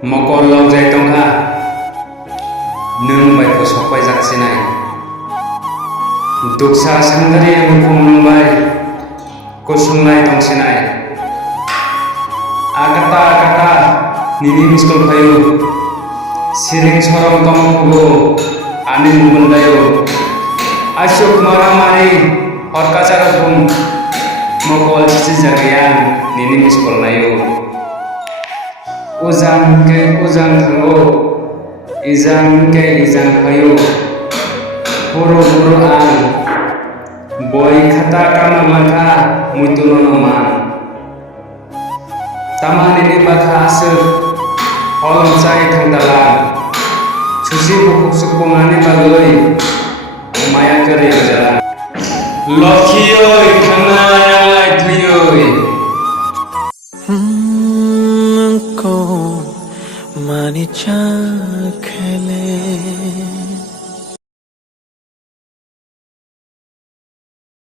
Mokol longjai tongkha nung bai ko sokpai jaksinai duksa sangdari bupung nung bai ko sungnai tongsinai agata nini miskol phayo siring sorong tongpugo anin bundayo asyuk maramari horkacar bung mokol sisi jagayan nini miskol nayo ujang ke ujang thango ijang ke ijang phayo boro ang boi khata kama mangkha muituno man tamani ni bakha asuk hol chai thangdala susi bukuk sukpongani bagoi maya kare jala lokhioi khana lai thuyoi को मानी चा खेले